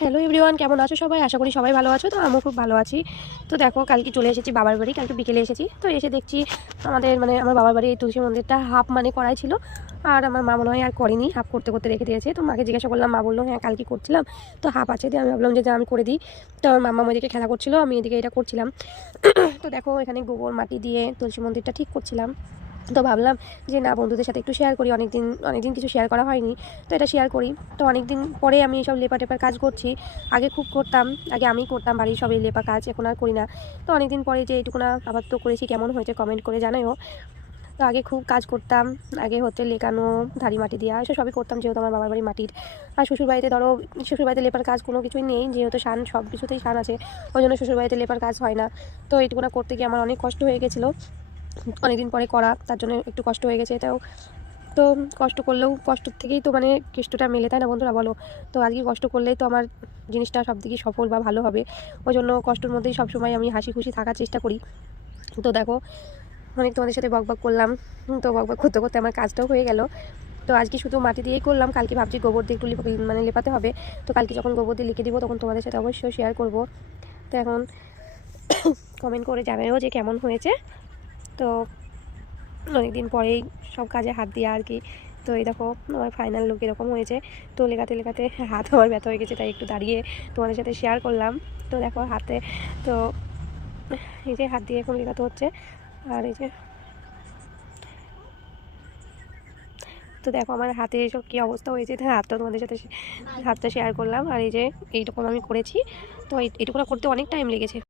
Hello everyone, কেমন আছো সবাই? আশা করি সবাই ভালো আছো। তো আমিও খুব ভালো আছি। তো দেখো, কালকে চলে এসেছি বাবার বাড়ি। কালকে বিকেলে এসেছি। তো এসে দেখছি আমার বাবার বাড়ির তুলসী মন্দিরটা হাফ করাই ছিল। আর আমার মা মনে হয় আর করেনি, হাফ করতে করতে রেখে দিয়েছে। তো মাকে জিজ্ঞাসা করলাম, মা বললো হ্যাঁ কালকে করছিলাম, তো হাফ আছে। দিয়ে আমি ভাবলাম যে আমি করে দিই। তো আমার মাম্মা ওইদিকে খেলা করছিল, আমি এদিকে এটা করছিলাম। তো দেখো, এখানে গোবর মাটি দিয়ে তুলসী মন্দিরটা ঠিক করছিলাম। তো ভাবলাম যে না, বন্ধুদের সাথে একটু শেয়ার করি, অনেকদিন কিছু শেয়ার করা হয়নি, তো এটা শেয়ার করি। তো অনেকদিন পরে আমি এইসব লেপা টেপার কাজ করছি। আগে খুব করতাম, আগে আমিই করতাম বাড়ির সব এই লেপা কাজ, এখন আর করি না। তো অনেকদিন পরে যে এইটুকুনা আবার তো করেছি, কেমন হয়েছে কমেন্ট করে জানাইও। তো আগে খুব কাজ করতাম, আগে হচ্ছে লেকানো, ধাড়ি মাটি দেওয়া, এসব সবই করতাম, যেহেতু আমার বাবার বাড়ি মাটির। আর শ্বশুরবাড়িতে ধরো, শ্বশুরবাড়িতে লেপার কাজ কোনো কিছুই নেই, যেহেতু শান সব কিছুতেই শান আছে, ওই জন্য শ্বশুরবাড়িতে লেপার কাজ হয় না। তো এইটুকুনা করতে গিয়ে আমার অনেক কষ্ট হয়ে গেছিলো, অনেকদিন পরে করা, তার জন্য একটু কষ্ট হয়ে গেছে এটাও। তো কষ্ট করলেও কষ্টর থেকেই তো কেষ্টটা মেলে, তাই না বন্ধুরা বলো? তো আজকে কষ্ট করলেই তো আমার জিনিসটা সব দিকে সফল বা ভালো হবে। ওই জন্য কষ্টের মধ্যেই সবসময় আমি হাসি খুশি থাকার চেষ্টা করি। তো দেখো, অনেক তোমাদের সাথে বকবক করলাম। তো বকবক করতে করতে আমার কাজটাও হয়ে গেল। তো আজকে শুধু মাটি দিয়েই করলাম, কালকে ভাবছি গোবর দিয়ে একটু লেপাতে হবে। তো কালকে যখন গোবর দিয়ে লিখে দিব, তখন তোমাদের সাথে অবশ্যই শেয়ার করব। তো এখন কমেন্ট করে জানাইও যে কেমন হয়েছে। তো অনেকদিন পরেই সব কাজে হাত দিয়া আর কি। তো এই দেখো, আমার ফাইনাল লুক এরকম হয়েছে। তো লেখাতে লেখাতে হাত আমার ব্যথা হয়ে গেছে, তাই একটু দাঁড়িয়ে তোমাদের সাথে শেয়ার করলাম। তো দেখো হাতে, তো এই যে হাত দিয়ে এখন লেখাতে হচ্ছে। আর এই যে, তো দেখো আমার হাতে এসব কী অবস্থা হয়েছে, তাই তোমাদের সাথে হাতটা শেয়ার করলাম। আর এই যে এইরকম আমি করেছি। তো এইটুকু করতে অনেক টাইম লেগেছে।